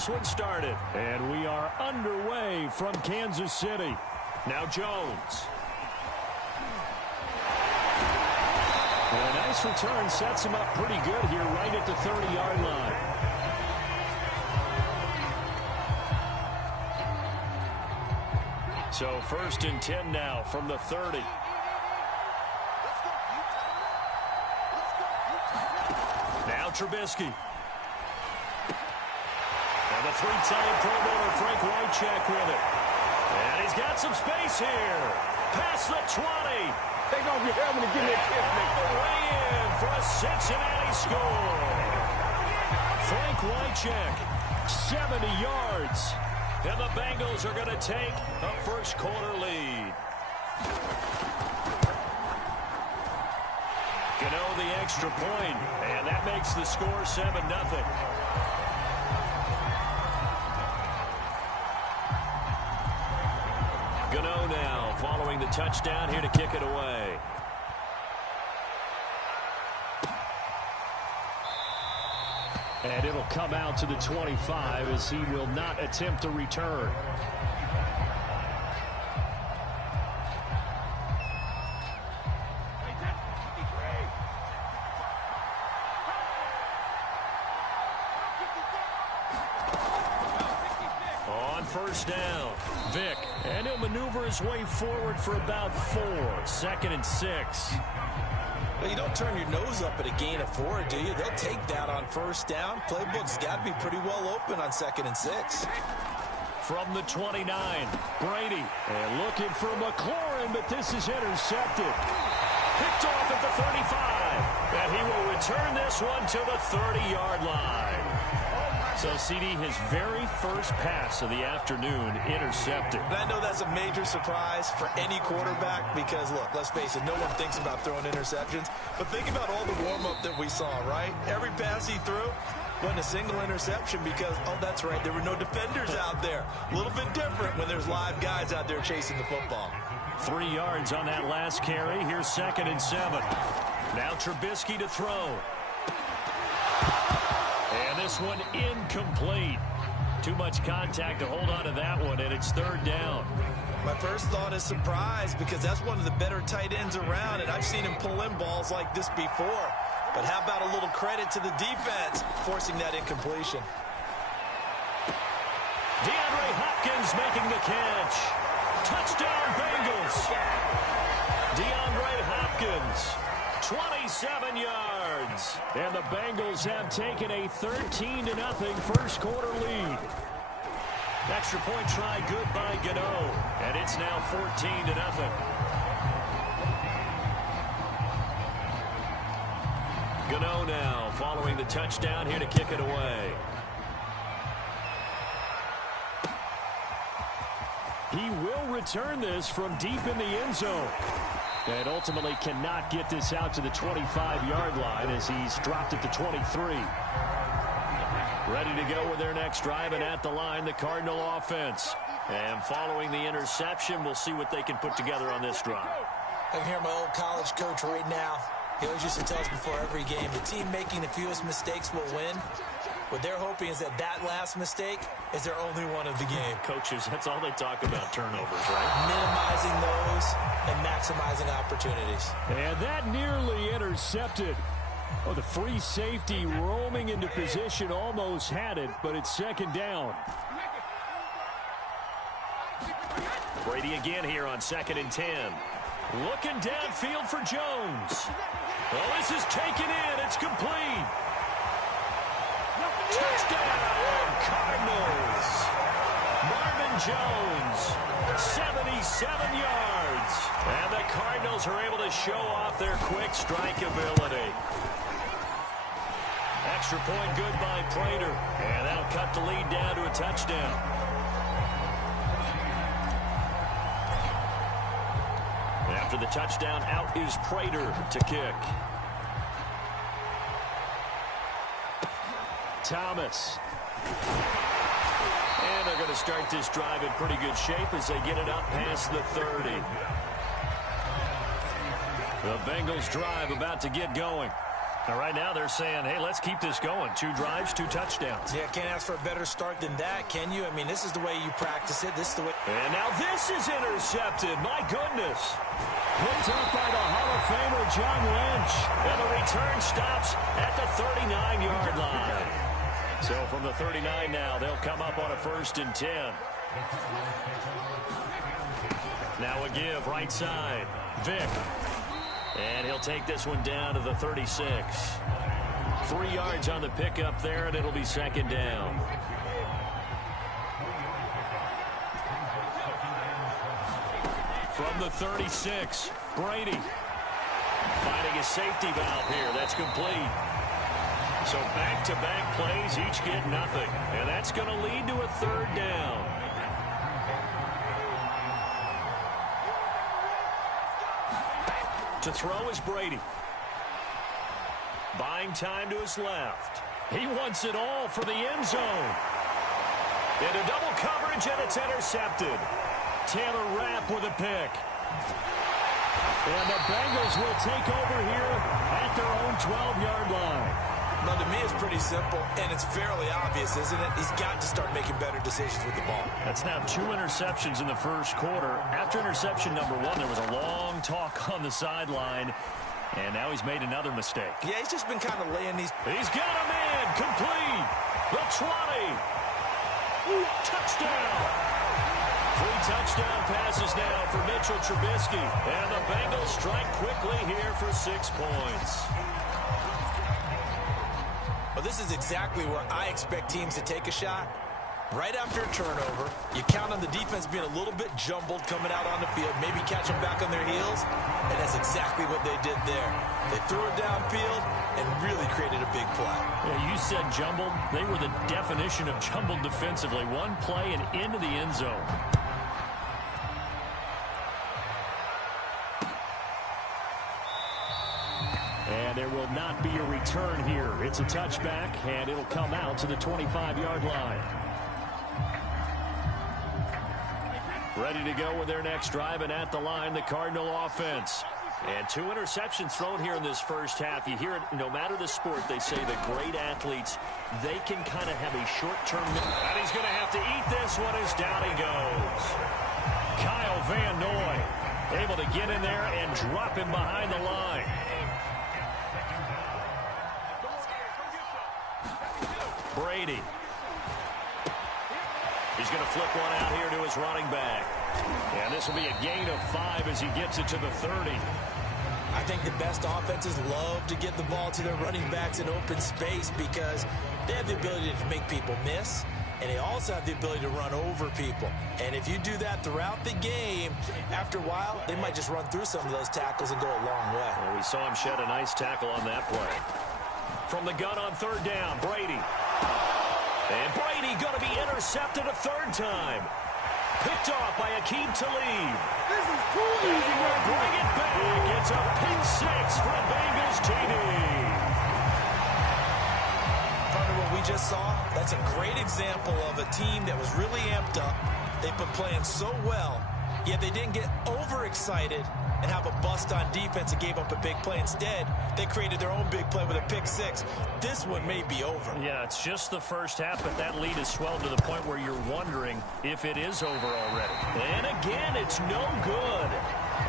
this one started. And we are underway from Kansas City. Now Jones. And a nice return sets him up pretty good here right at the 30-yard line. So 1st and 10 now from the 30. Now Trubisky. And the 3-time Pro Bowler Frank Wycheck with it. And he's got some space here. Past the 20. They're going to be having to give me a kiss next time. Way in for a Cincinnati score. Frank Wycheck, 70 yards. And the Bengals are going to take a first-quarter lead. Gano the extra point, and that makes the score 7-0. Gano now following the touchdown here to kick it away. And it'll come out to the 25 as he will not attempt to return. On first down, Vick. And he'll maneuver his way forward for about 4. 2nd and 6. Well, you don't turn your nose up at a gain of 4, do you? They'll take that on first down. Playbook's got to be pretty well open on 2nd and 6. From the 29, Brady. And looking for McLaurin, but this is intercepted. Picked off at the 35. And he will return this one to the 30-yard line. So, CD, his very first pass of the afternoon intercepted. And I know that's a major surprise for any quarterback because, look, let's face it, no one thinks about throwing interceptions. But think about all the warm-up that we saw, right? Every pass he threw wasn't a single interception because, oh, that's right, there were no defenders out there. A little bit different when there's live guys out there chasing the football. 3 yards on that last carry. Here's 2nd and 7. Now Trubisky to throw. And this one incomplete. Too much contact to hold on to that one, and it's 3rd down. My first thought is surprise because that's one of the better tight ends around, and I've seen him pull in balls like this before. But how about a little credit to the defense forcing that incompletion? DeAndre Hopkins making the catch. Touchdown, Bengals. DeAndre Hopkins. 27 yards. And the Bengals have taken a 13-0 first-quarter lead. Extra point try good by Gano. And it's now 14-0. Gano now following the touchdown here to kick it away. He will return this from deep in the end zone. And ultimately cannot get this out to the 25-yard line as he's dropped at the 23. Ready to go with their next drive, and at the line, the Cardinal offense. And following the interception, we'll see what they can put together on this drive. I can hear my old college coach right now. He always used to tell us before every game, the team making the fewest mistakes will win. What they're hoping is that that last mistake is their only one of the game. Coaches, that's all they talk about, turnovers, right? Minimizing those and maximizing opportunities. And that nearly intercepted. Oh, the free safety roaming into position almost had it, but it's 2nd down. Brady again here on 2nd and 10. Looking downfield for Jones. Oh, this is taken in. It's complete. Touchdown, Cardinals. Marvin Jones, 77 yards. And the Cardinals are able to show off their quick strike ability. Extra point good by Prater. And that'll cut the lead down to a touchdown. After the touchdown, out is Prater to kick. Thomas. And they're going to start this drive in pretty good shape as they get it up past the 30. The Bengals drive about to get going. Now, right now they're saying, hey, let's keep this going. 2 drives, 2 touchdowns. Yeah, can't ask for a better start than that, can you? I mean, this is the way you practice it. This is the way. And now this is intercepted. My goodness. Picked up by the Hall of Famer, John Lynch. And the return stops at the 39-yard line. So from the 39 now, they'll come up on a 1st and 10. Now a give, right side. Vick. And he'll take this one down to the 36. 3 yards on the pickup there, and it'll be 2nd down. From the 36, Brady. Finding his safety valve here. That's complete. So back-to-back plays, each get nothing. And that's going to lead to a 3rd down. To throw is Brady. Buying time to his left. He wants it all for the end zone. Into double coverage, and it's intercepted. Taylor Rapp with a pick. And the Bengals will take over here at their own 12-yard line. Now, to me, it's pretty simple, and it's fairly obvious, isn't it? He's got to start making better decisions with the ball. That's now 2 interceptions in the first quarter. After interception number 1, there was a long talk on the sideline, and now he's made another mistake. Yeah, he's just been kind of laying these. He's got him in, complete. The 20. Touchdown. 3 touchdown passes now for Mitchell Trubisky, and the Bengals strike quickly here for 6 points. Well, this is exactly where I expect teams to take a shot. Right after a turnover, you count on the defense being a little bit jumbled coming out on the field, maybe catch them back on their heels, and that's exactly what they did there. They threw it downfield and really created a big play. Yeah, you said jumbled. They were the definition of jumbled defensively. One play and into the end zone. And there will not be a return here. It's a touchback, and it'll come out to the 25-yard line. Ready to go with their next drive, and at the line, the Cardinal offense. And 2 interceptions thrown here in this first half. You hear it, no matter the sport, they say the great athletes, they can kind of have a short-term. And he's going to have to eat this one as down he goes. Kyle Van Noy able to get in there and drop him behind the line. Brady. He's going to flip one out here to his running back. And this will be a gain of 5 as he gets it to the 30. I think the best offenses love to get the ball to their running backs in open space because they have the ability to make people miss, and they also have the ability to run over people. And if you do that throughout the game, after a while, they might just run through some of those tackles and go a long way. Well, we saw him shed a nice tackle on that play. From the gun on 3rd down, Brady. And Brady going to be intercepted a 3rd time. Picked off by Akeem Talib. This is too easy. Bring it back. It's a pick 6 for Bengals TD. Partner, what we just saw, that's a great example of a team that was really amped up. They've been playing so well, yet they didn't get overexcited and have a bust on defense and gave up a big play. Instead, they created their own big play with a pick 6. This one may be over. Yeah, it's just the first half, but that lead has swelled to the point where you're wondering if it is over already. And again, it's no good.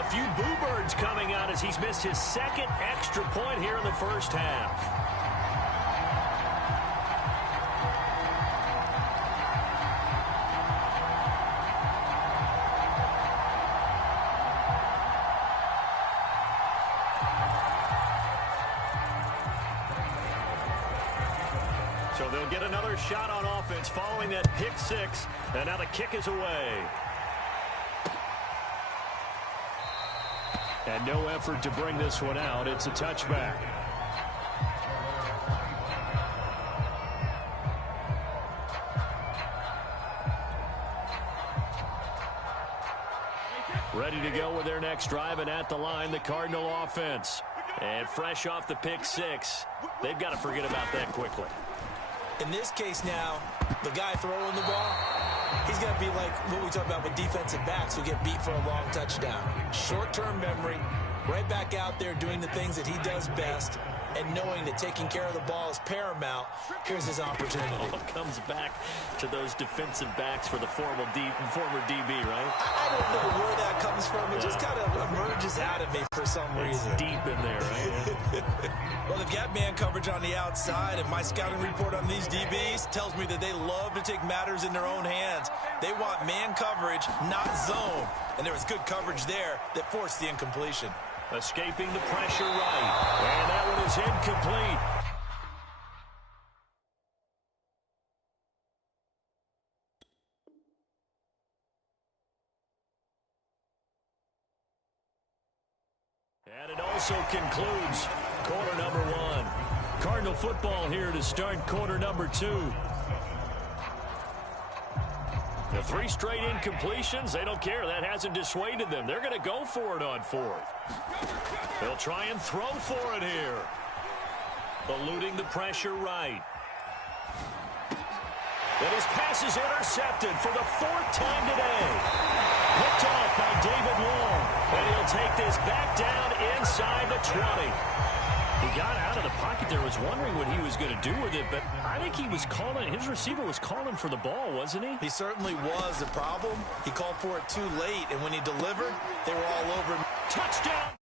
A few boo birds coming out as he's missed his 2nd extra point here in the first half. So they'll get another shot on offense following that pick 6, and now the kick is away. And no effort to bring this one out. It's a touchback. Ready to go with their next drive, and at the line, the Cardinal offense. And fresh off the pick 6, they've got to forget about that quickly. In this case now, the guy throwing the ball, he's got to be like what we talk about with defensive backs who get beat for a long touchdown. Short-term memory, right back out there doing the things that he does best, and knowing that taking care of the ball is paramount, here's his opportunity. All comes back to those defensive backs for the former DB, right? I don't know where that comes from. It just kind of emerges out of me for some reason. It's deep in there, right? Well, they've got man coverage on the outside, and my scouting report on these DBs tells me that they love to take matters in their own hands. They want man coverage, not zone. And there was good coverage there that forced the incompletion. Escaping the pressure right. And that one is incomplete. And it also concludes quarter number one. Cardinal football here to start quarter number two. The 3 straight incompletions, they don't care. That hasn't dissuaded them. They're going to go for it on fourth. They'll try and throw for it here. Eluding the pressure right. And his pass is intercepted for the 4th time today. Picked off by David Long. And he'll take this back down inside the 20. He got out of the pocket there, was wondering what he was going to do with it, but I think he was calling, his receiver was calling for the ball, wasn't he? He certainly was. The problem, he called for it too late, and when he delivered, they were all over him. Touchdown!